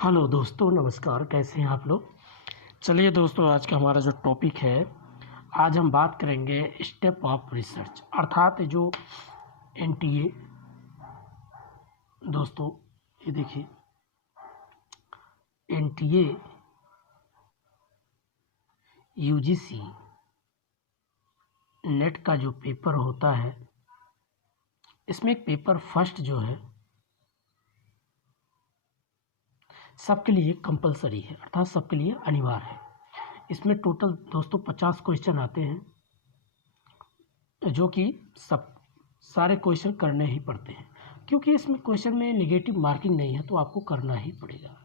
Hello दोस्तों, नमस्कार। कैसे हैं आप लोग। चलिए दोस्तों, आज का हमारा जो टॉपिक है, आज हम बात करेंगे स्टेप ऑफ रिसर्च, अर्थात जो एनटीए। दोस्तों ये देखिए, एनटीए यूजीसी नेट का जो पेपर होता है, इसमें एक पेपर फर्स्ट जो है सबके लिए कंपलसरी है, अर्थात सबके लिए अनिवार्य है। इसमें टोटल दोस्तों 50 क्वेश्चन आते हैं, जो कि सारे क्वेश्चन करने ही पड़ते हैं, क्योंकि इसमें क्वेश्चन में नेगेटिव मार्किंग नहीं है, तो आपको करना ही पड़ेगा।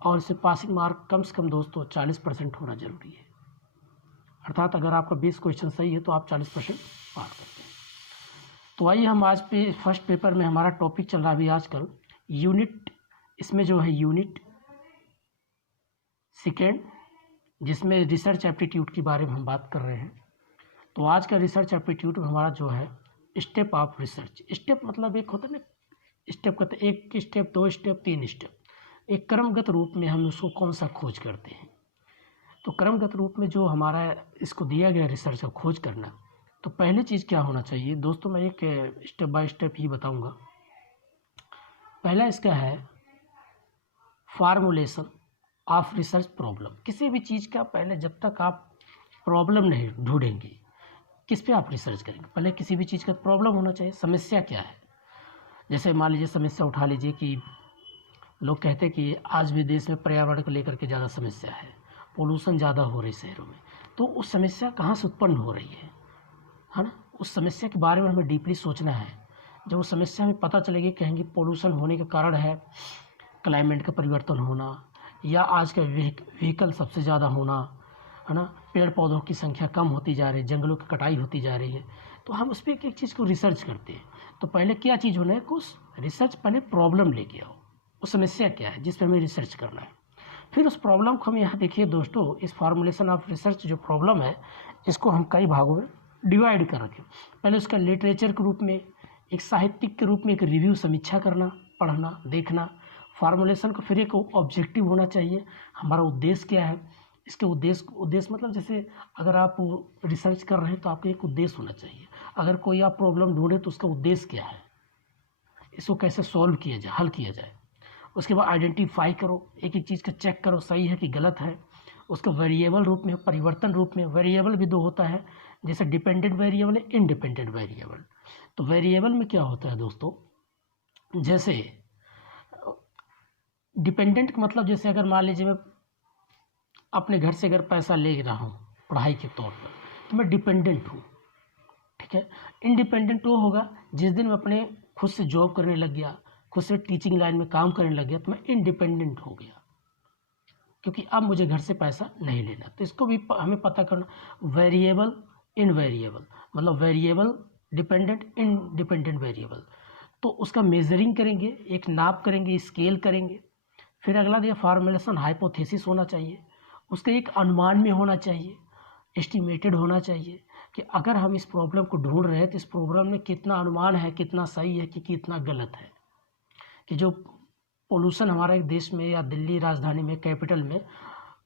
और इसे पासिंग मार्क कम से कम दोस्तों 40% होना जरूरी है, अर्थात अगर आपका 20 क्वेश्चन सही है तो आप 40% पार करते हैं। तो आइए हम आज पे फर्स्ट पेपर में हमारा टॉपिक चल रहा है अभी आजकल यूनिट, इसमें जो है यूनिट सेकेंड, जिसमें रिसर्च एप्टीट्यूड के बारे में हम बात कर रहे हैं। तो आज का रिसर्च एप्टीट्यूड हमारा जो है स्टेप ऑफ रिसर्च। स्टेप मतलब एक होता है ना, स्टेप कहते हैं एक स्टेप, दो स्टेप, तीन स्टेप। एक क्रमगत रूप में हम उसको कौन सा खोज करते हैं। तो क्रमगत रूप में जो हमारा इसको दिया गया रिसर्च का खोज करना, तो पहली चीज़ क्या होना चाहिए दोस्तों, मैं एक स्टेप बाय स्टेप ही बताऊंगा। पहला इसका है फार्मूलेशन ऑफ रिसर्च प्रॉब्लम। किसी भी चीज़ का पहले जब तक आप प्रॉब्लम नहीं ढूंढेंगे, किस पे आप रिसर्च करेंगे। पहले किसी भी चीज़ का प्रॉब्लम होना चाहिए, समस्या क्या है। जैसे मान लीजिए समस्या उठा लीजिए कि लोग कहते हैं कि आज भी देश में पर्यावरण को लेकर के ज़्यादा समस्या है, पोल्यूशन ज़्यादा हो रही शहरों में। तो उस समस्या कहाँ से उत्पन्न हो रही है ना। उस समस्या के बारे में हमें डीपली सोचना है। जब उस समस्या में पता चलेगी, कहेंगे पोल्यूशन होने का कारण है क्लाइमेट का परिवर्तन होना, या आज का व्हीकल सबसे ज़्यादा होना, है ना, पेड़ पौधों की संख्या कम होती जा रही है, जंगलों की कटाई होती जा रही है। तो हम उस पर एक एक चीज़ को रिसर्च करते हैं। तो पहले क्या चीज़ होना है, कुछ रिसर्च पहले प्रॉब्लम लेके आओ, वो समस्या क्या है जिस पर हमें रिसर्च करना है। फिर उस प्रॉब्लम को हम यहाँ देखिए दोस्तों, इस फार्मूलेशन ऑफ रिसर्च जो प्रॉब्लम है, इसको हम कई भागों में डिवाइड कर रखें। पहले उसका लिटरेचर के रूप में, एक साहित्यिक के रूप में एक रिव्यू, समीक्षा करना, पढ़ना, देखना। फार्मूलेशन को फिर एक ऑब्जेक्टिव होना चाहिए, हमारा उद्देश्य क्या है। इसके उद्देश्य मतलब जैसे अगर आप रिसर्च कर रहे हैं तो आपका एक उद्देश्य होना चाहिए। अगर कोई आप प्रॉब्लम ढूंढे तो उसका उद्देश्य क्या है, इसको कैसे सॉल्व किया जाए, हल किया जाए। उसके बाद आइडेंटिफाई करो, एक एक चीज़ का चेक करो सही है कि गलत है। उसको वेरिएबल रूप में, परिवर्तन रूप में, वेरिएबल भी दो होता है, जैसे डिपेंडेंट वेरिएबल है, इंडिपेंडेंट वेरिएबल। तो वेरिएबल में क्या होता है दोस्तों, जैसे डिपेंडेंट का मतलब जैसे अगर मान लीजिए मैं अपने घर से अगर पैसा ले रहा हूँ पढ़ाई के तौर पर, तो मैं डिपेंडेंट हूँ, ठीक है। इंडिपेंडेंट वो होगा जिस दिन मैं अपने खुद से जॉब करने लग गया, खुद से टीचिंग लाइन में काम करने लग गया, तो मैं इंडिपेंडेंट हो गया, क्योंकि अब मुझे घर से पैसा नहीं लेना। तो इसको भी हमें पता करना, वेरिएबल, इनवेरिएबल, मतलब वेरिएबल डिपेंडेंट, इंडिपेंडेंट वेरिएबल। तो उसका मेजरिंग करेंगे, एक नाप करेंगे, स्केल करेंगे। फिर अगला दिया फार्मूलेशन हाइपोथेसिस होना चाहिए, उसका एक अनुमान में होना चाहिए, एस्टिमेटेड होना चाहिए कि अगर हम इस प्रॉब्लम को ढूंढ रहे हैं तो इस प्रॉब्लम में कितना अनुमान है, कितना सही है कि कितना गलत है। कि जो पोल्यूशन हमारे देश में या दिल्ली राजधानी में, कैपिटल में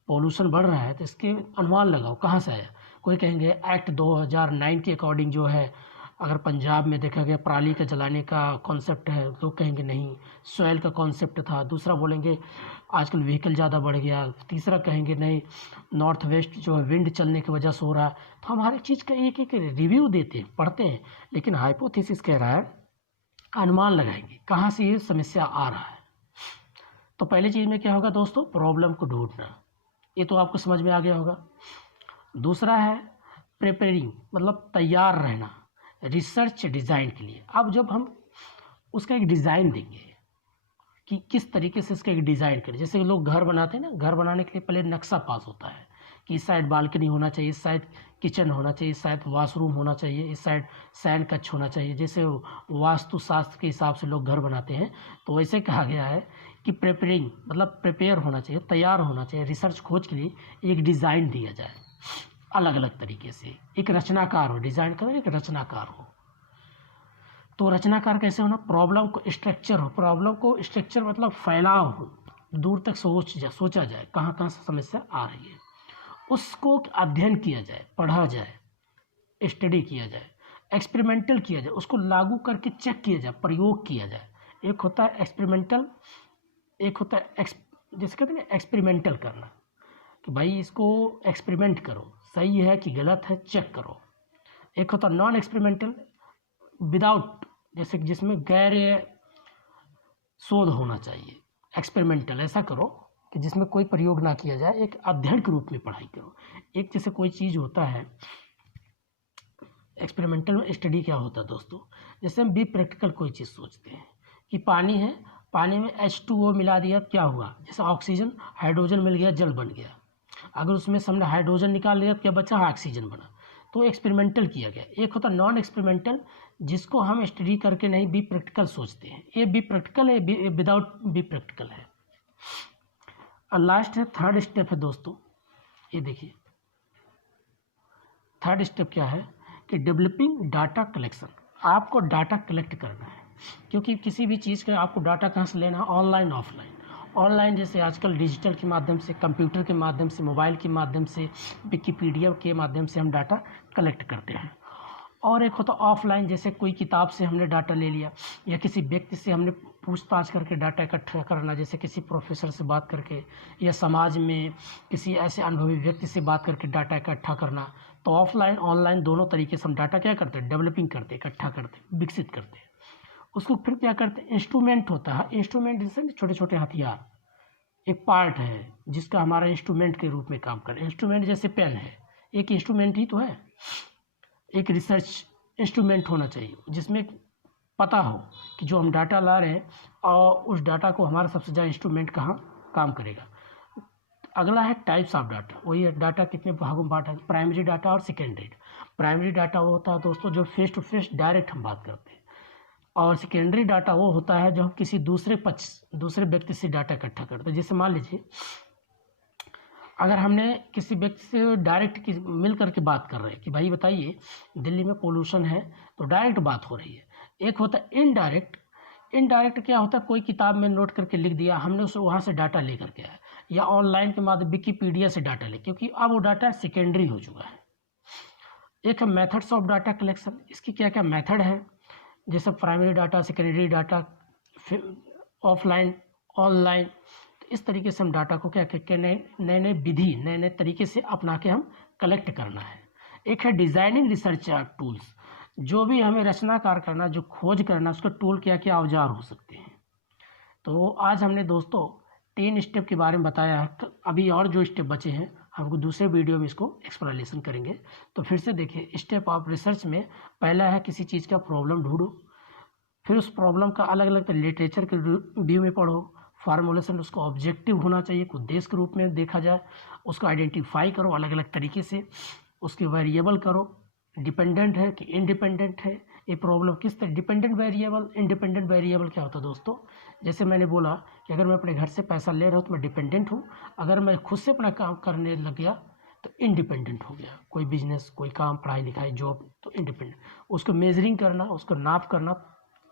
पोल्यूशन बढ़ रहा है, तो इसके अनुमान लगाओ कहाँ से आया। कोई कहेंगे एक्ट 2009 के अकॉर्डिंग जो है, अगर पंजाब में देखा गया पराली का जलाने का कॉन्सेप्ट है, लोग कहेंगे नहीं सॉइल का कॉन्सेप्ट था। दूसरा बोलेंगे आजकल व्हीकल ज़्यादा बढ़ गया। तीसरा कहेंगे नहीं नॉर्थ वेस्ट जो है विंड चलने की वजह से हो रहा है। तो हम हर एक चीज़ का एक एक रिव्यू देते हैं, पढ़ते हैं, लेकिन हाइपोथेसिस कह रहा है अनुमान लगाएंगे कहाँ से ये समस्या आ रहा है। तो पहली चीज़ में क्या होगा दोस्तों, प्रॉब्लम को ढूंढना, ये तो आपको समझ में आ गया होगा। दूसरा है प्रिपेयरिंग, मतलब तैयार रहना रिसर्च डिज़ाइन के लिए। अब जब हम उसका एक डिज़ाइन देंगे कि किस तरीके से इसका एक डिज़ाइन करें, जैसे लोग घर बनाते हैं ना, घर बनाने के लिए पहले नक्शा पास होता है कि इस साइड बालकनी होना चाहिए, इस साइड किचन होना चाहिए, इस साइड वॉशरूम होना चाहिए, इस साइड शयन कक्ष होना चाहिए। जैसे वास्तुशास्त्र के हिसाब से लोग घर बनाते हैं, तो वैसे कहा गया है कि प्रिपेयरिंग मतलब प्रिपेयर होना चाहिए, तैयार होना चाहिए। रिसर्च खोज के लिए एक डिज़ाइन दिया जाए अलग अलग तरीके से, एक रचनाकार हो, डिज़ाइन का एक रचनाकार हो। तो रचनाकार कैसे होना, प्रॉब्लम को स्ट्रक्चर हो, प्रॉब्लम को स्ट्रक्चर मतलब फैलाव हो, दूर तक सोचा जाए कहाँ कहाँ से समस्या आ रही है, उसको अध्ययन किया जाए, पढ़ा जाए, स्टडी किया जाए, एक्सपेरिमेंटल किया जाए, उसको लागू करके चेक किया जाए, प्रयोग किया जाए। एक होता है एक्सपेरिमेंटल, एक होता है जैसे कहते हैं एक्सपेरिमेंटल करना, कि भाई इसको एक्सपेरिमेंट करो, सही है कि गलत है चेक करो। एक होता है नॉन एक्सपेरिमेंटल, विदाउट, जैसे जिसमें गैर शोध होना चाहिए। एक्सपेरिमेंटल ऐसा करो कि जिसमें कोई प्रयोग ना किया जाए, एक अध्ययन के रूप में पढ़ाई करो। एक जैसे कोई चीज़ होता है एक्सपेरिमेंटल में, स्टडी क्या होता है दोस्तों, जैसे हम बी प्रैक्टिकल कोई चीज़ सोचते हैं कि पानी है, पानी में H2O मिला दिया, क्या हुआ, जैसे ऑक्सीजन हाइड्रोजन मिल गया, जल बन गया। अगर उसमें से हमने हाइड्रोजन निकाल लिया तो क्या बचा, ऑक्सीजन बना। तो एक्सपेरिमेंटल किया गया। एक होता नॉन एक्सपेरिमेंटल, जिसको हम स्टडी करके नहीं, बी प्रैक्टिकल सोचते हैं। ये बी प्रैक्टिकल है, विदाउट बी प्रैक्टिकल है। और लास्ट है थर्ड स्टेप है दोस्तों, ये देखिए थर्ड स्टेप क्या है कि डेवलपिंग डाटा कलेक्शन। आपको डाटा कलेक्ट करना है, क्योंकि किसी भी चीज़ का आपको डाटा कहाँ से लेना है, ऑनलाइन ऑफलाइन। ऑनलाइन जैसे आजकल डिजिटल के माध्यम से, कंप्यूटर के माध्यम से, मोबाइल के माध्यम से, विकिपीडिया के माध्यम से हम डाटा कलेक्ट करते हैं। और एक होता ऑफलाइन, जैसे कोई किताब से हमने डाटा ले लिया, या किसी व्यक्ति से हमने पूछताछ करके डाटा इकट्ठा करना, जैसे किसी प्रोफेसर से बात करके, या समाज में किसी ऐसे अनुभवी व्यक्ति से बात करके डाटा इकट्ठा करना। तो ऑफलाइन ऑनलाइन दोनों तरीके से हम डाटा क्या करते हैं, डेवलपिंग करते, इकट्ठा करते, विकसित करते हैं। उसको फिर क्या करते हैं, इंस्ट्रूमेंट होता है। इंस्ट्रूमेंट जैसे छोटे छोटे हथियार, एक पार्ट है जिसका हमारा इंस्ट्रूमेंट के रूप में काम करे। इंस्ट्रूमेंट जैसे पेन है, एक इंस्ट्रूमेंट ही तो है। एक रिसर्च इंस्ट्रूमेंट होना चाहिए जिसमें पता हो कि जो हम डाटा ला रहे हैं और उस डाटा को हमारा सबसे ज़्यादा इंस्ट्रूमेंट कहाँ काम करेगा। अगला है टाइप्स ऑफ डाटा। वही है, डाटा कितने भागों में बांटा है, प्राइमरी डाटा और सेकेंडरी। प्राइमरी डाटा वो होता है दोस्तों जो फेस टू फेस डायरेक्ट हम बात करते हैं, और सेकेंडरी डाटा वो होता है जो हम किसी दूसरे व्यक्ति से डाटा इकट्ठा करते हैं। जैसे मान लीजिए अगर हमने किसी व्यक्ति से डायरेक्ट मिल करके बात कर रहे हैं कि भाई बताइए दिल्ली में पोल्यूशन है, तो डायरेक्ट बात हो रही है। एक होता है इनडायरेक्ट। इनडायरेक्ट क्या होता है, कोई किताब में नोट करके लिख दिया, हमने उसे वहाँ से डाटा ले करके आया, या ऑनलाइन के माध्यम विकिपीडिया से डाटा ले, क्योंकि अब वो डाटा सेकेंडरी हो चुका है। एक है मेथड्स ऑफ डाटा कलेक्शन। इसकी क्या क्या मेथड है, जैसे primary data, secondary data, offline, online. इस तरीके से हम डाटा को क्या करके नए नए विधि, नए नए तरीके से अपना के हम कलेक्ट करना है। एक है डिज़ाइनिंग रिसर्च टूल्स। जो भी हमें रचनाकार करना, जो खोज करना, उसका टूल क्या क्या औजार हो सकते हैं। तो आज हमने दोस्तों 10 स्टेप के बारे में बताया है। अभी और जो स्टेप बचे हैं हमको दूसरे वीडियो में इसको एक्सप्लेनेशन करेंगे। तो फिर से देखिए, स्टेप ऑफ रिसर्च में पहला है किसी चीज़ का प्रॉब्लम ढूंढो, फिर उस प्रॉब्लम का अलग अलग लिटरेचर के व्यू में पढ़ो। फार्मूलेशन उसको ऑब्जेक्टिव होना चाहिए, उद्देश्य के रूप में देखा जाए। उसको आइडेंटिफाई करो अलग अलग तरीके से, उसके वेरिएबल करो, डिपेंडेंट है कि इंडिपेंडेंट है, ये प्रॉब्लम किस तरह, डिपेंडेंट वेरिएबल, इंडिपेंडेंट वेरिएबल क्या होता है दोस्तों। जैसे मैंने बोला कि अगर मैं अपने घर से पैसा ले रहा हूँ तो मैं डिपेंडेंट हूँ, अगर मैं खुद से अपना काम करने लग गया तो इंडिपेंडेंट हो गया। कोई बिजनेस, कोई काम, पढ़ाई लिखाई, जॉब, तो इंडिपेंडेंट। उसको मेजरिंग करना, उसको नाप करना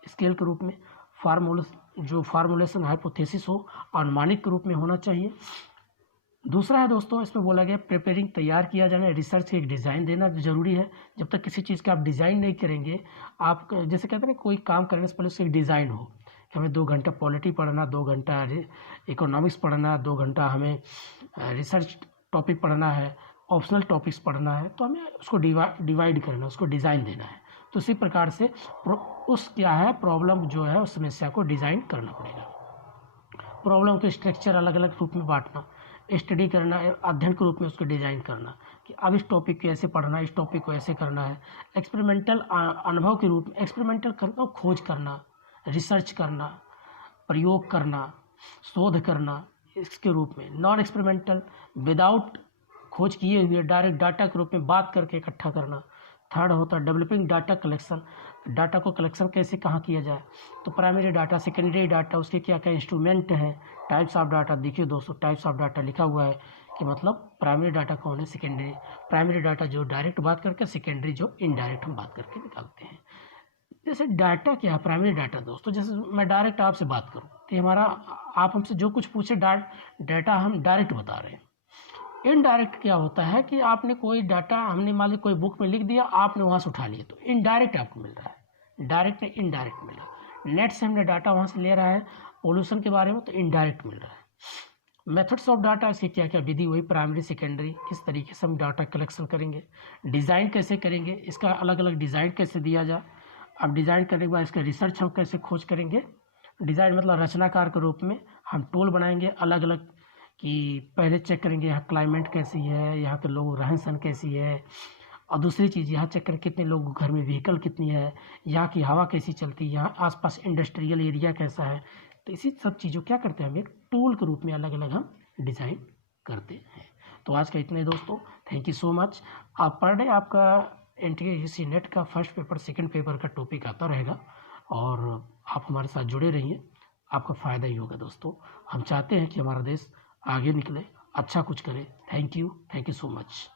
स्केल के रूप में, फार्मूलेशन हाइपोथेसिस हो अनुमानित के रूप में होना चाहिए। दूसरा है दोस्तों, इसमें बोला गया प्रिपेयरिंग, तैयार किया जाना, रिसर्च की एक डिज़ाइन देना जरूरी है। जब तक किसी चीज़ का आप डिज़ाइन नहीं करेंगे, आप जैसे कहते हैं ना, कोई काम करने से पहले उसकी एक डिज़ाइन हो कि हमें 2 घंटा पॉलिटी पढ़ना, 2 घंटा इकोनॉमिक्स पढ़ना, 2 घंटा हमें रिसर्च टॉपिक पढ़ना है, ऑप्शनल टॉपिक्स पढ़ना है, तो हमें उसको डिवाइड करना, उसको डिज़ाइन देना है। तो इसी प्रकार से उस क्या है प्रॉब्लम जो है उस समस्या को डिज़ाइन करना पड़ेगा। प्रॉब्लम के स्ट्रक्चर अलग अलग रूप में बांटना, स्टडी करना, अध्ययन के रूप में उसको डिज़ाइन करना कि अब इस टॉपिक को ऐसे पढ़ना है, इस टॉपिक को ऐसे करना है। एक्सपेरिमेंटल अनुभव के रूप में एक्सपेरिमेंटल करना, खोज करना, रिसर्च करना, प्रयोग करना, शोध करना, इसके रूप में। नॉन एक्सपेरिमेंटल, विदाउट खोज किए हुए डायरेक्ट डाटा के रूप में बात करके इकट्ठा करना। थर्ड होता है डेवलपिंग डाटा कलेक्शन। डाटा को कलेक्शन कैसे कहाँ किया जाए, तो प्राइमरी डाटा, सेकेंडरी डाटा, उसके क्या क्या इंस्ट्रूमेंट हैं। टाइप्स ऑफ डाटा देखिए दोस्तों, टाइप्स ऑफ डाटा लिखा हुआ है कि मतलब प्राइमरी डाटा कौन है, प्राइमरी डाटा जो डायरेक्ट बात करके, सेकेंडरी जो इनडायरेक्ट हम बात करके निकालते हैं। जैसे डाटा क्या है, प्राइमरी डाटा दोस्तों, जैसे मैं डायरेक्ट आपसे बात करूँ तो हमारा, आप हमसे जो कुछ पूछे डाटा हम डायरेक्ट बता रहे हैं। इनडायरेक्ट क्या होता है कि आपने कोई डाटा, हमने मान ली कोई बुक में लिख दिया, आपने वहाँ से उठा लिया, तो इनडायरेक्ट आपको मिल रहा है, डायरेक्ट नहीं इनडायरेक्ट मिल रहा है। नेट से हमने डाटा वहाँ से ले रहा है पोल्यूशन के बारे में, तो इनडायरेक्ट मिल रहा है। मेथड्स ऑफ डाटा, इसकी क्या क्या विधि, वही प्राइमरी सेकेंडरी, किस तरीके से हम डाटा कलेक्शन करेंगे, डिज़ाइन कैसे करेंगे, इसका अलग अलग डिज़ाइन कैसे दिया जाए। अब डिज़ाइन करने के बाद इसका रिसर्च हम कैसे खोज करेंगे, डिज़ाइन मतलब रचनाकार के रूप में हम टूल बनाएंगे अलग अलग, कि पहले चेक करेंगे यहाँ क्लाइमेट कैसी है, यहाँ के लोग रहन सहन कैसी है, और दूसरी चीज़ यहाँ चेक करें कितने लोग घर में, व्हीकल कितनी है, यहाँ की हवा कैसी चलती है, यहाँ आसपास इंडस्ट्रियल एरिया कैसा है। तो इसी सब चीज़ों क्या करते हैं हम, एक टूल के रूप में अलग अलग हम डिज़ाइन करते हैं। तो आज का इतने दोस्तों, थैंक यू सो मच। आप पर डे आपका NTE नेट का फर्स्ट पेपर, सेकंड पेपर का टॉपिक आता रहेगा, और आप हमारे साथ जुड़े रहिए, आपका फ़ायदा ही होगा दोस्तों। हम चाहते हैं कि हमारा देश आगे निकले, अच्छा कुछ करे। Thank you so much.